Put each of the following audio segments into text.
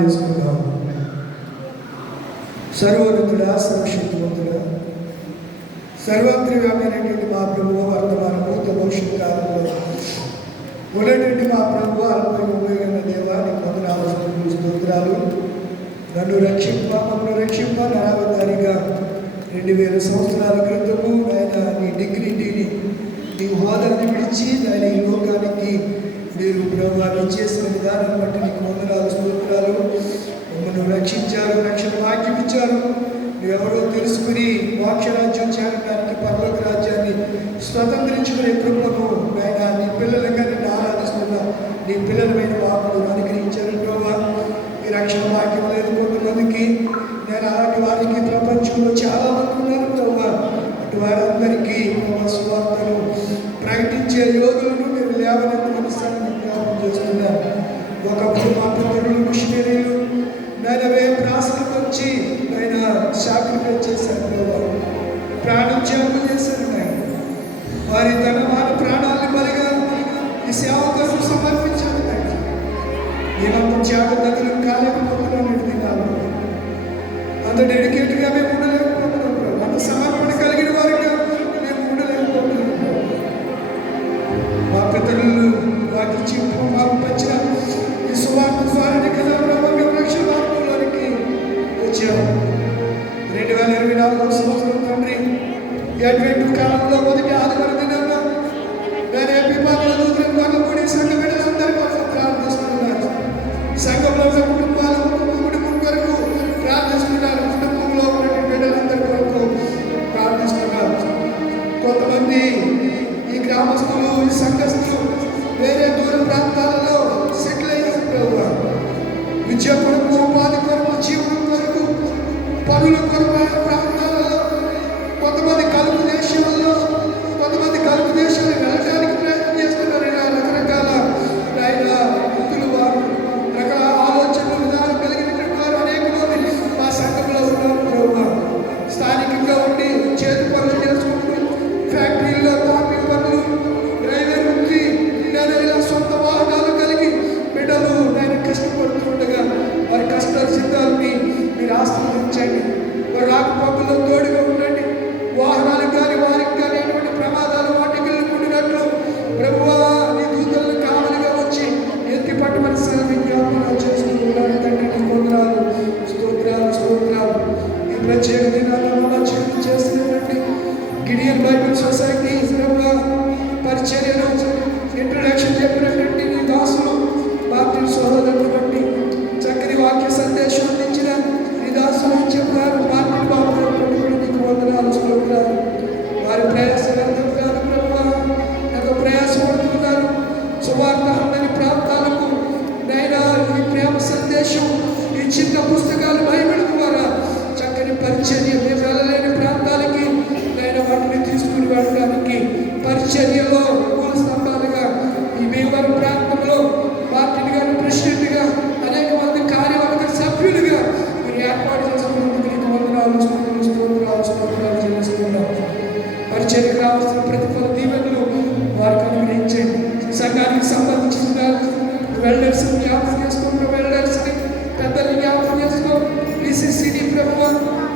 చేసుకుందాం. సర్వోన్నతుడా, సర్వశక్తివంతుడా, సర్వాంతర్యామైనటువంటి మా ప్రభువు, వర్తమాన భూత భవిష్యత్ కాలంలో ఉన్నటువంటి మా ప్రభువు, అల్పై ఉపయోగమైన దేవా, నీకు వందనాలు, స్తోత్రాలు. నన్ను రక్షింప నరావతారిగా 2000 సంవత్సరాల క్రితము ఆయన నీ డిగ్నిటీని, నీ హోదాన్ని విడిచి ఆయన ఈ లోకానికి మీరు ప్రభావం చేసిన విధానం బట్టి నీకు వందనాలు, స్తోత్రాలు. మమ్మల్ని రక్షించారు, రక్షణ భాగ్యం ఇచ్చారు. నువ్వెవరో తెలుసుకుని మోక్షరాజ్యం చేరడానికి, పరలోక రాజ్యాన్ని స్వతంత్రించుకునే కృపను ఆయన నీ పిల్లలుగా నిన్ను ఆరాధిస్తున్న నీ పిల్లలమైన వాకులు అనుగ్రహించారు ప్రభావ. ఈ రక్షణ భాగ్యం లేదు కొంతమందికి, నేను అలాంటి వారికి ప్రపంచంలో చాలా మంది ఉన్నారు ప్రభావ. అటు వారందరికీ సువార్తను ప్రకటించే యోగులను మీరు లేవనెత్తమని జ్ఞాపకం చేస్తున్నారు. ఒకప్పుడు మా పితరులు మిషనరీలు నేను ప్రాసలకు వచ్చి ఆయన సాక్రిఫైస్ చేశారు ప్రభావ, ప్రాణం త్యాగం చేశారు. వారి తన వారి ప్రాణాలను బలిగా ఈ సేవ కోసం సమర్పించారు. మేమంత త్యాగ దగ్గర కాలేకపోతున్నాం. దినాలు అంత డెడికేట్గా మేము ఉండలేకపోతున్నాం. అంత సమర్పణ కలిగిన వారిగా మేము ఉండలేకపోతున్నాం. మా పితరులు వాటి జీవితం మాకు పంచిన ఈ సువార్త ద్వారానే కదా ప్రభావ మేము రక్షణ మార్గంలోనికి వచ్చాము. 2024 సంవత్సరం తండ్రి, అడ్వెంట్ కాలంలో మొదటి ఆదివారం దినంలో నేను ఏపీపాలలో నూతన సంఘ బిడ్డలందరి కోసం ప్రార్థిస్తున్నాను. సంఘంలో ఉన్న కుటుంబాలు కుటుంబం వరకు ప్రార్థిస్తున్నారు. కుటుంబంలో ఉన్న బిడ్డలందరి వరకు ప్రార్థిస్తున్నారు. కొంతమంది ఈ గ్రామస్తులు, ఈ సంఘస్థులు వేరే దూర ప్రాంతాలలో సెటిల్ అయ్యారు ప్రభావ. విద్య కొరకు, ఉపాధి కొరకు, జీవనం కొరకు, పనుల కొరకు ప్రాంతాలలో, కొంతమంది కలుపు దేశాలలో, కొంతమంది కలుపు దేశాలు వెళ్ళడానికి ప్రయత్నం చేస్తున్నారు. ఇలా రకరకాల వృత్తులు వారు, రకరకాల ఆలోచనలు, విధానం కలిగినటువంటి వారు అనేక మంది మా సంఘంలో ఉన్నారు ప్రభావ. స్థానికంగా ఉండి చేతి పనులు చేసుకుంటూ ఫ్యాక్టరీల్లో తాపీ పనులు, డ్రైవర్ వృత్తి, నేను ఇలా సొంత వాహనాలు కలిగి బిడ్డలు నేను కష్టపడుతుండగా వారి కష్టాల సిద్ధాలని మీరు ఆశీర్వదించండి. వారి రాకపోకల్లో తోడుగా ఉండండి. వాహనాలకు కానీ వారికి కానీ ఎటువంటి ప్రమాదాలు వాటికి వెళ్ళినట్లు ప్రభువా నీ దూతలను కావలిగా వచ్చి ఎత్తి పట్టుమని విజ్ఞాపన చేసుకుంటున్నాను తండ్రి. నీ వందనాలు, స్తోత్రాలు. ఈ ప్రత్యేక దినాలను జీవితం చేస్తున్నటువంటి గిడియన్ బైబిల్ సొసైటీ ప్రభువా పరిచర్యను ఇంట్రడక్షన్ చెప్పినటువంటి నీ దాసులు బాప్టిల్ సహోదరుని బట్టి చక్కని వాక్య సందేశం అందించిన నీ దాసులు చెప్పారు. బాప్టిల్ బాబు నీకు వందనాలు, స్తోత్రాలు. వారి ప్రయాసంగా ప్రభువా ఎంతో ప్రయాసపడుతున్నారు. సువార్త అందరి ప్రాంతాలకు నైనా ఈ ప్రేమ సందేశం, ఈ చిన్న పుస్తకాలు బైబిల్ ద్వారా చక్కని పరిచర్య, మేము వెళ్ళలేని ప్రాంతాలకి నైనా వాటిని తీసుకుని వెళ్ళడానికి పరిచర్యలో మూల స్తంభాలుగా ఈ భీమవరం ప్రాంతంలో పార్టీని గారు ప్రెసిడెంట్గా అనేక మంది కార్యవర్గ సభ్యులుగా మీరు ఏర్పాటు చేసుకున్నందుకు నీకు వందనాలు, స్తోత్రాలు చెల్లిస్తున్నాం. పరిచర్యకు రావాల్సిన ప్రతిఫల దీవెనలు వారికి అనుగ్రహించండి. సంఘానికి సంబంధించిన వెల్డర్స్ జ్ఞాపకం చేసుకుంటూ వెల్డర్స్ని పెద్దల్ని జ్ఞాపకం చేసుకో. BCCD ప్రభువ,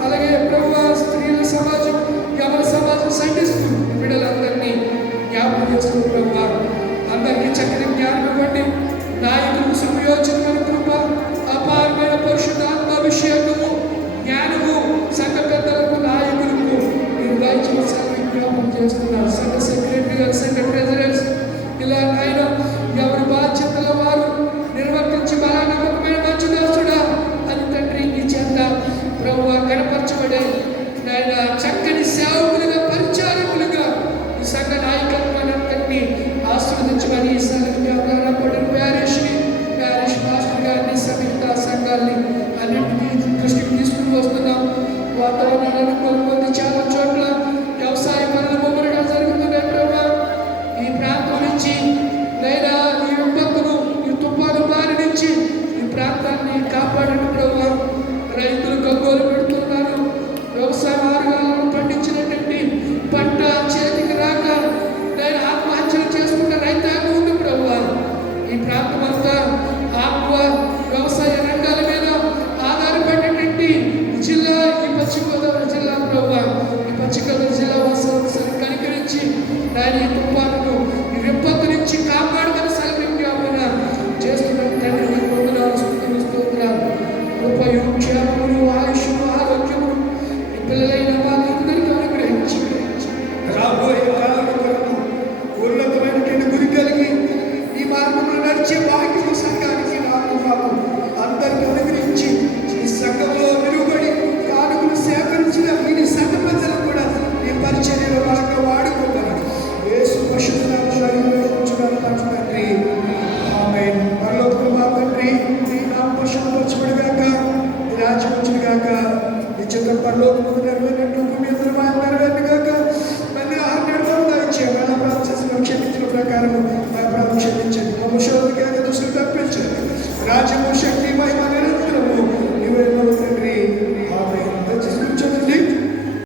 అలాగే ప్రభువ స్త్రీల సమాజం, యవన సమాజం, సండే స్కూల్ బిడ్డలందరినీ జ్ఞాపకం చేసుకుని ప్రభువ అందరికీ చక్కని జ్ఞానం ఇవ్వండి. నాయకులకు సుయోచనమైన కృప, అపారమైన పరిశుద్ధాత్మ అభిషేకము, జ్ఞానము సంఘ పెద్దలకు, నాయకులకు మీరు దయచేసి జ్ఞాపకం చేస్తున్నారు. సంఘ సెక్రటరీ గారు, సంఘ ట్రెజరర్స్ ఇలా ఆయన ఎవరి బాధ్యతల వారు నిర్వర్తించి బలానకమైన మంచి దాసుడా అని తండ్రి నీ చేత ప్రభువ కనపరచబడే ఆయన చక్కని సేవకులుగా, పరిచారకులుగా ఈ సంఘ నాయకత్వాన్ని ఆస్వాదించమని ఈ సంఘంగా పడిన ప్యారిష్ మాస్టర్ గారిని, సంయుక్త సంఘాన్ని అన్నింటినీ దృష్టికి తీసుకుని వస్తున్నాం. వాతావరణాలను కొనుగోలు చాలా చోట్ల వ్యవసాయ పనులు ముమ్మడిగా జరుగుతున్నాయి ప్రభావ. ఈ ప్రాంతం నుంచి లేదా ఈ విపత్తును, ఈ తుఫాను బారి నుంచి ఈ ప్రాంతాన్ని కాపాడండి ప్రభావ. రైతులు గగ్గోలు పెడుతున్నారు. వ్యవసాయ మార్గాలను పండించినటువంటి పంట చేతికి రాక నేను ఆత్మహత్యలు చేసుకున్న రైతాంగం ఉంది ప్రభావ. ఈ ప్రాంతం అంతా ఆత్మ వ్యవసాయ రంగాల మీద నాయన ఈ తుఫానును ఈ విపత్తు నుంచి కాపాడమని సెలవించామన్న చేస్తున్న తండ్రి నీకు వందనాలు, స్తుతులు, స్తోత్రాలు. కృపయు, క్షేమమును, ఆయుష్ను, ఆరోగ్యమును నీ పిల్లలైన వాళ్ళందరికీ అనుగ్రహించి రాబోయే కాలం కొరకు ఉన్నతమైనటువంటి గురి కలిగి ఈ మార్గంలో నడిచే భాగ్యము సంఘానికి నాకు మాకు అందరికీ అనుగ్రహించి ఈ సంఘంలో మెరుగుపడి కానుకలు సేకరించిన ఈ సంఘ ప్రజలు కూడా ఈ పరిచర్యలో వాళ్ళగా వాడుకోవాలి. యేసు పరిశుద్ధ నామములో ఉంచున్నాను తండ్రి. ఆమేన్. పరలోకపు మా తండ్రి, నీ నామం పరిశుద్ధపరచబడుగాక, నీ రాజ్యం వచ్చుగాక, నీ చిత్తం పరలోకములో నెరవేరినట్లు భూమి మీద నెరవేరుగాక. మళ్ళీ ఆజ్ఞలు దయచేయండి. నా ప్రార్థన క్షమించిన ప్రకారం నా ప్రార్థన క్షమించండి. మమ్మ శోధనకి దుస్తులు తప్పించండి. రాజ్యము, శక్తి,